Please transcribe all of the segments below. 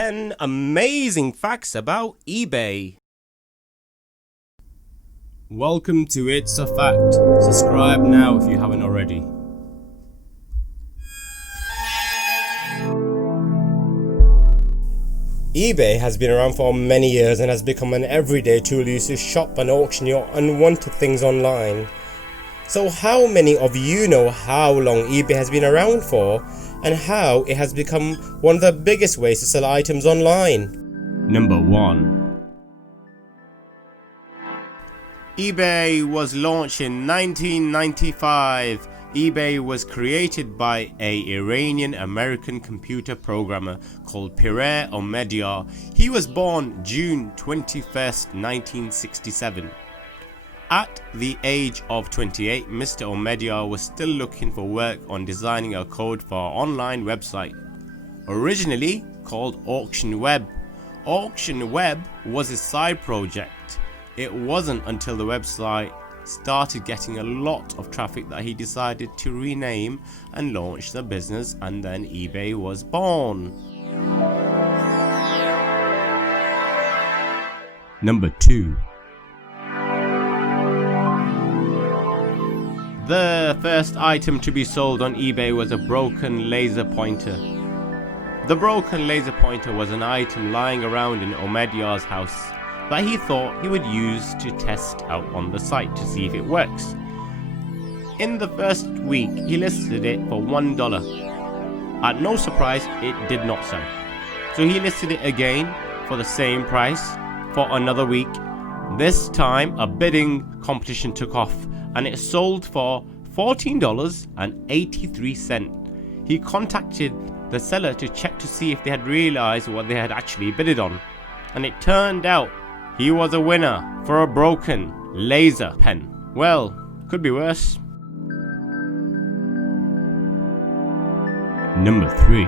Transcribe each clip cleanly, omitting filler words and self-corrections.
10 amazing facts about eBay. Welcome to It's a Fact. Subscribe now if you haven't already. eBay has been around for many years and has become an everyday tool used to shop and auction your unwanted things online. So how many of you know how long eBay has been around for and how it has become one of the biggest ways to sell items online? Number 1. eBay was launched in 1995. eBay was created by an Iranian-American computer programmer called Pirre Omidyar. He was born June 21st, 1967. At the age of 28, Mr. Omidyar was still looking for work on designing a code for an online website, originally called Auction Web. Auction Web was his side project. It wasn't until the website started getting a lot of traffic that he decided to rename and launch the business, and then eBay was born. Number 2. The first item to be sold on eBay was a broken laser pointer. The broken laser pointer was an item lying around in Omidyar's house that he thought he would use to test out on the site to see if it works. In the first week, he listed it for $1. At no surprise, it did not sell. So he listed it again for the same price for another week. This time, a bidding competition took off and it sold for $14.83. He contacted the seller to check to see if they had realized what they had actually bidded on, and it turned out he was a winner for a broken laser pen. Well, could be worse. Number 3.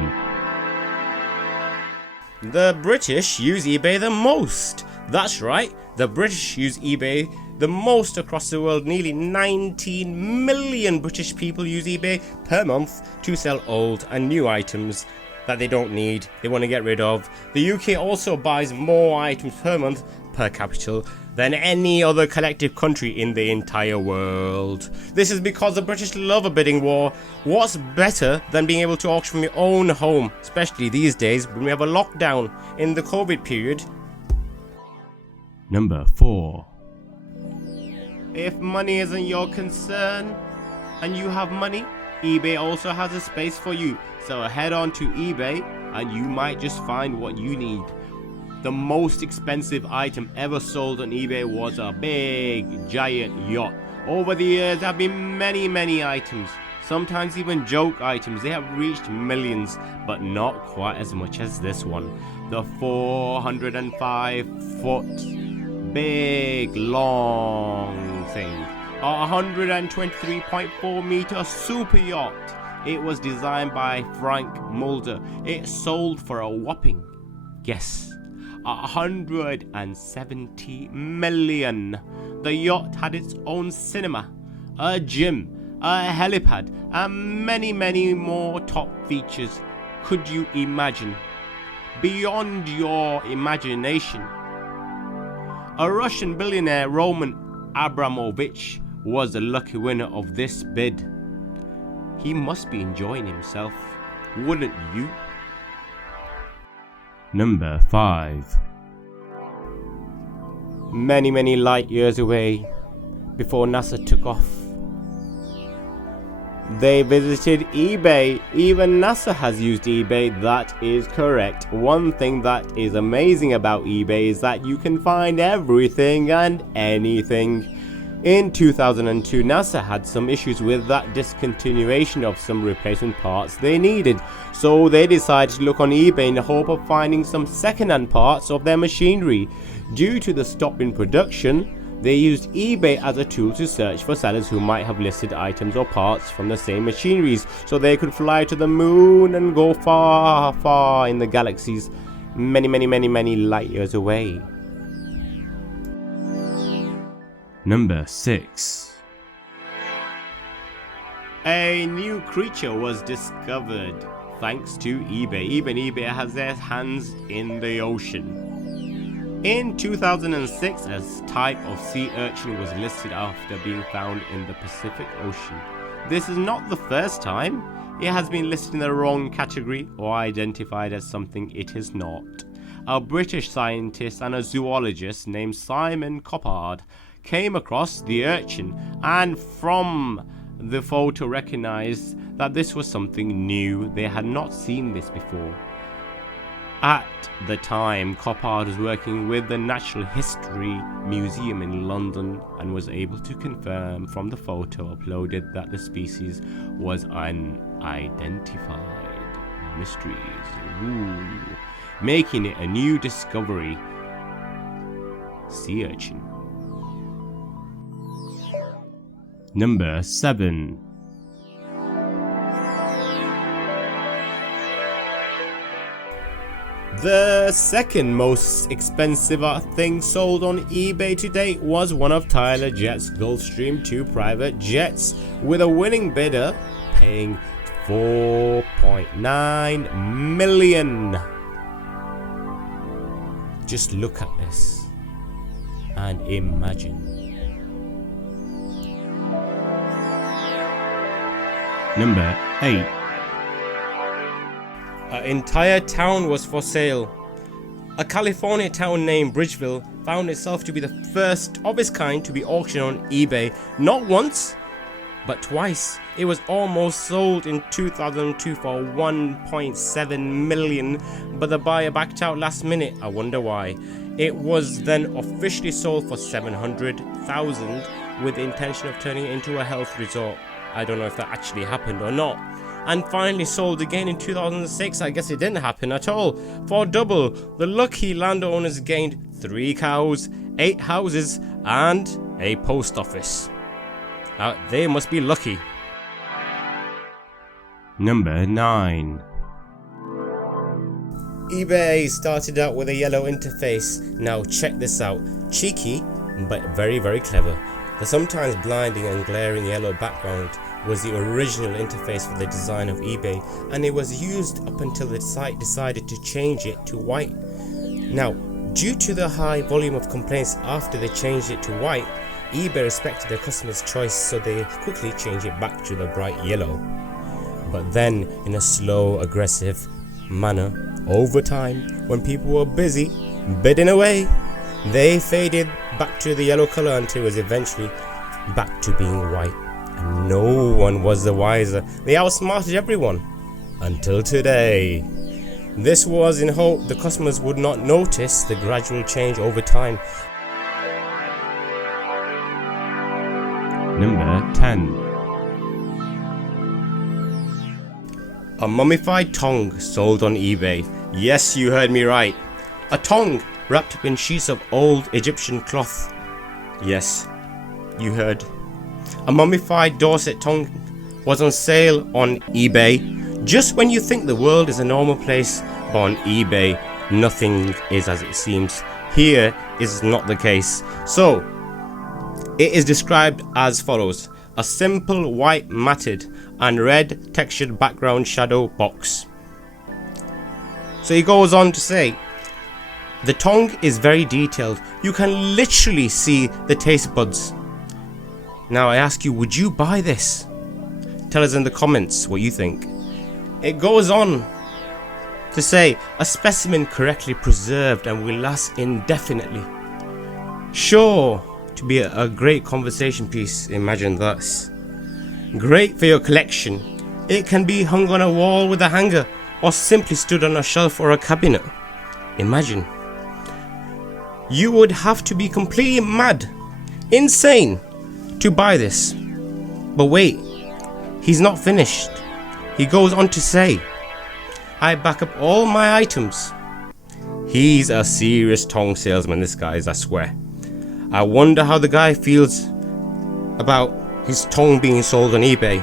The British use eBay the most. That's right, the British use eBay the most across the world. Nearly 19 million British people use eBay per month to sell old and new items that they don't need, they want to get rid of. The UK also buys more items per month per capita than any other collective country in the entire world. This is because the British love a bidding war. What's better than being able to auction from your own home, especially these days when we have a lockdown in the COVID period? Number 4. If money isn't your concern and you have money, eBay also has a space for you. So head on to eBay and you might just find what you need. The most expensive item ever sold on eBay was a big giant yacht. Over the years there have been many items, sometimes even joke items. They have reached millions, but not quite as much as this one. The 405-foot big long thing, a 123.4 meter super yacht. It was designed by Frank Mulder. It sold for a whopping, guess, 170 million. The yacht had its own cinema, a gym, a helipad, and many more top features. Could you imagine? Beyond your imagination. A Russian billionaire, Roman Abramovich, was the lucky winner of this bid. He must be enjoying himself, wouldn't you? Number 5. Many light years away, before NASA took off, they visited eBay. Even NASA has used eBay. That is correct. One thing that is amazing about eBay is that you can find everything and anything. In 2002, NASA had some issues with that discontinuation of some replacement parts they needed, so they decided to look on eBay in the hope of finding some second-hand parts of their machinery. Due to the stop in production, they used eBay as a tool to search for sellers who might have listed items or parts from the same machineries, so they could fly to the moon and go far in the galaxies, many light years away. Number 6. A new creature was discovered thanks to eBay. Even eBay has their hands in the ocean. In 2006, a type of sea urchin was listed after being found in the Pacific Ocean. This is not the first time it has been listed in the wrong category or identified as something it is not. A British scientist and a zoologist named Simon Coppard came across the urchin and from the photo recognized that this was something new. They had not seen this before. At the time, Coppard was working with the Natural History Museum in London and was able to confirm from the photo uploaded that the species was unidentified. Mysteries. Ooh. Making it a new discovery. Sea urchin. Number 7. The second most expensive thing sold on eBay to date was one of Tyler Jett's Gulfstream 2 private jets, with a winning bidder paying $4.9 million. Just look at this and imagine. Number 8. An entire town was for sale. A California town named Bridgeville found itself to be the first of its kind to be auctioned on eBay. Not once, but twice. It was almost sold in 2002 for $1.7 million, but the buyer backed out last minute. I wonder why. It was then officially sold for $700,000 with the intention of turning it into a health resort. I don't know if that actually happened or not. And finally sold again in 2006. I guess it didn't happen at all. For double, the lucky landowners gained 3 cows, 8 houses, and a post office. They must be lucky. Number 9. eBay started out with a yellow interface. Now check this out. Cheeky, but very, very clever. The sometimes blinding and glaring yellow background was the original interface for the design of eBay, and it was used up until the site decided to change it to white. Now, due to the high volume of complaints after they changed it to white, eBay respected their customers' choice, so they quickly changed it back to the bright yellow. But then, in a slow, aggressive manner, over time, when people were busy bidding away, they faded back to the yellow color until it was eventually back to being white. And no one was the wiser. They outsmarted everyone. Until today. This was in hope the customers would not notice the gradual change over time. Number 10. A mummified tongue sold on eBay. Yes, you heard me right. A tongue wrapped up in sheets of old Egyptian cloth. Yes, you heard. A mummified Dorset tongue was on sale on eBay. Just when you think the world is a normal place, but on eBay, nothing is as it seems. Here is not the case. So, it is described as follows. A simple white matted and red textured background shadow box. So he goes on to say, the tongue is very detailed. You can literally see the taste buds. Now I ask you, would you buy this? Tell us in the comments what you think. It goes on to say, a specimen correctly preserved and will last indefinitely. Sure to be a great conversation piece, imagine that. Great for your collection. It can be hung on a wall with a hanger or simply stood on a shelf or a cabinet. Imagine. You would have to be completely mad, insane, to buy this. But wait, he's not finished. He goes on to say, I back up all my items. He's a serious tongue salesman, this guy is, I swear. I wonder how the guy feels about his tongue being sold on eBay.